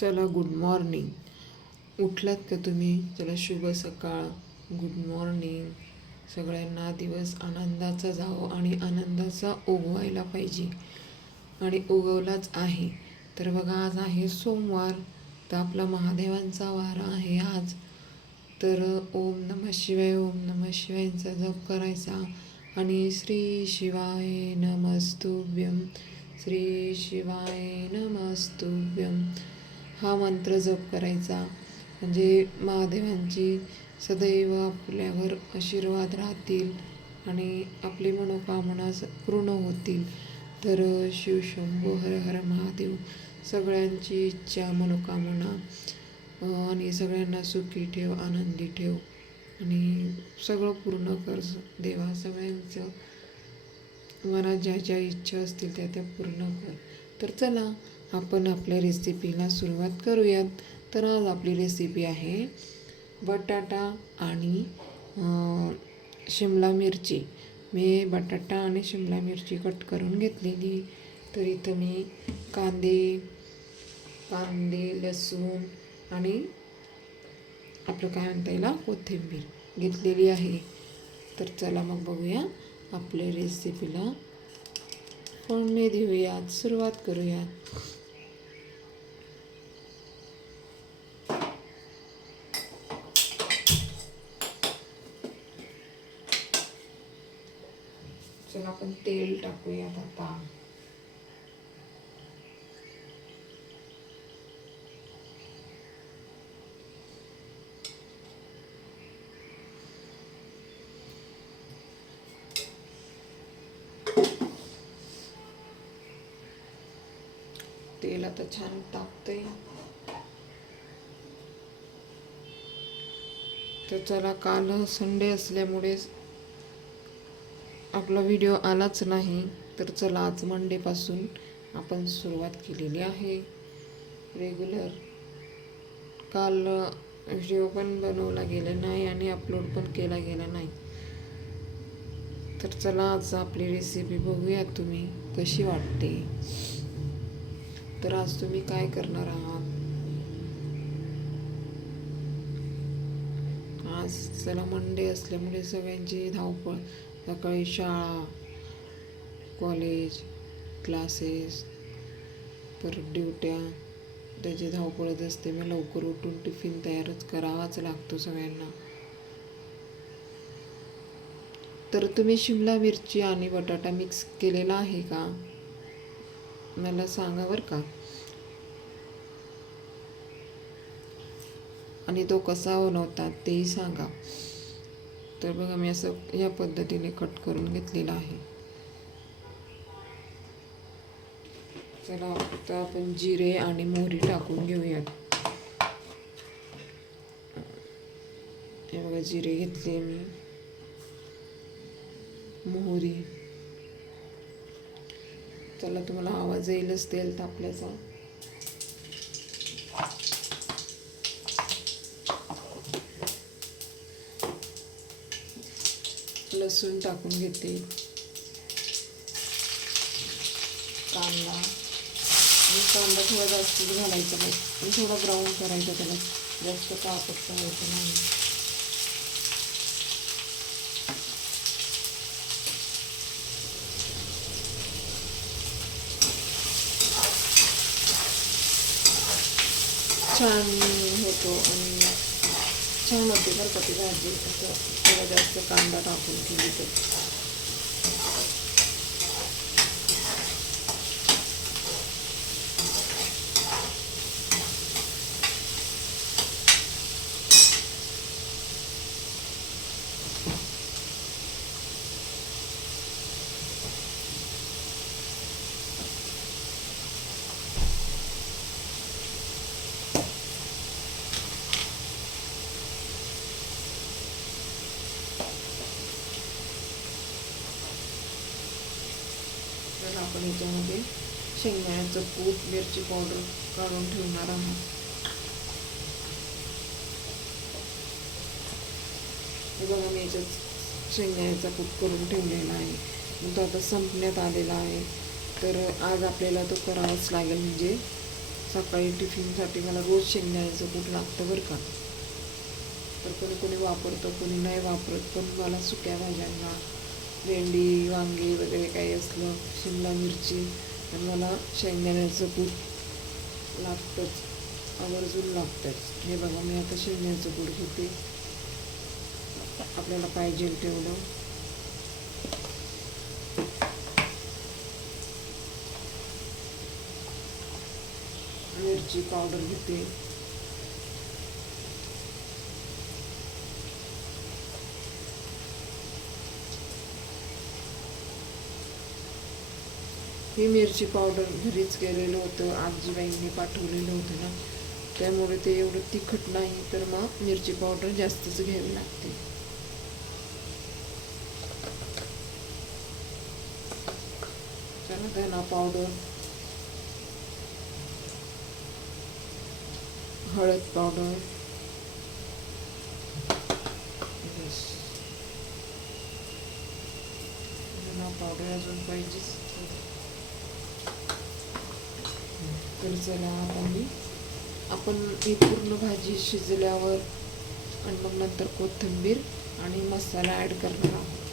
चला good morning उठलात का तुम्ही? चला शुभ सकाळ. गुड मॉर्निंग सगळ्यांना दिवस आनंदाचा जावो आणि आनंदाचा उगवायला पाहिजे. आणि उगवलाच आहे. तर बघा आज आहे सोमवार. तर आपला महादेवांचा वारा आहे आज. तर ओम नम शिवाय ओम नम शिवायचा जप करायचा. आणि श्री शिवाय नमस्तुभ्यम श्री शिवाय नमस्तुभ्यम हा मंत्र जप करायचा. म्हणजे महादेवांची सदैव आपल्यावर आशीर्वाद राहतील आणि आपली मनोकामना स- पूर्ण होतील. तर शिवशंभो हर हर महादेव सगळ्यांची इच्छा मनोकामना आणि सगळ्यांना सुखी ठेव आनंदी ठेव आणि सगळं पूर्ण कर देवा. सगळ्यांचं मनात ज्या ज्या इच्छा असतील त्या त्या पूर्ण कर. तर चला आपण आपल्या रेसिपीला सुरुवात करूयात. तर आज आपली रेसिपी आहे बटाटा आणि शिमला मिरची. मी बटाटा आणि शिमला मिरची कट करून घेतलेली. तर इथं मी कांदे कांदे लसूण आणि आपलं काय म्हणता येईल कोथिंबीर घेतलेली आहे. तर चला मग बघूया आपल्या रेसिपीला फोडणी देऊयात सुरुवात करूयात. चला आपण तेल टाकूयात आता. तेल आता छान तापतंय. तर चला काल संडे असल्यामुळे आपला व्हिडिओ आलाच नाही तर चला आज मंडेपासून आपण सुरुवात केलेली आहे. रेग्युलर काल व्हिडिओ पण बनवला गेला नाही आणि अपलोड पण केला गेला नाही. तर चला आज आपली रेसिपी बघूया तुम्ही कशी वाटते? तर आज तुम्ही काय करणार आहात? आज चला मंडे असल्यामुळे सगळ्यांची धावपळ सकाळी शाळा कॉलेज क्लासेस परत ड्युट्या त्याची धावपळत असते. मग लवकर उठून टिफिन तयारच करावाच लागतो सगळ्यांना. तर तुम्ही शिमला मिरची आणि बटाटा मिक्स केलेला आहे का? मला सांगा बरं का. आणि तो कसा बनवतात तेही सांगा. तर बघा मी असं या पद्धतीने कट करून घेतलेलं आहे. चला आता आपण जिरे आणि मोहरी टाकून घेऊयात. हे बघा जिरे घेतले मी. मोहरी. चला तुम्हाला आवाज येईलच तेल तापल्याचा. लसूण टाकून घेते. कांदा. आणि कांदा थोडा जास्त घालायचा नाही. आणि थोडा ब्राऊन करायचा त्याला. जास्त कापत करायचं नाही. छान होतो आणि छान होते बरं का ती भाजी असं थोडा जास्त कांदा टाकून केली तर तर आपण याच्यामध्ये शेंगदाण्याचं कूट मिरची पावडर काढून ठेवणार आहोत. बघा मी याच्यात शेंगदाण्याचा कूट करून ठेवलेला आहे. मग तो आता संपण्यात आलेला आहे. तर आज आपल्याला तो करावाच लागेल. म्हणजे सकाळी टिफिनसाठी मला रोज शेंगदाण्याचं कूट लागतं बरं का. तर कोणी कोणी वापरतं कोणी नाही वापरत पण मला सुक्या भाज्यांना भेंडी वांगी वगैरे काही असलं शिमला मिरची तर मला शेंगदाण्याचं कूट लागतंच. आवर्जून लागतंच. हे बघा मी आता शेंगदाण्याचं कूट घेते. आपल्याला पाहिजे तेवढं. मिरची पावडर घेते. ही मिरची पावडर घरीच केलेलं होतं आजीबाईंनी पाठवलेलं होतं ना. त्यामुळे ते एवढं तिखट नाही तर मग मिरची पावडर जास्तच घ्यावी लागते. चला धना पावडर हळद पावडर धना पावडर अजून पाहिजेच. तर चला आम्ही आपण ही पूर्ण भाजी शिजल्यावर आणि मग नंतर कोथिंबीर आणि मसाला ॲड करणार आहोत.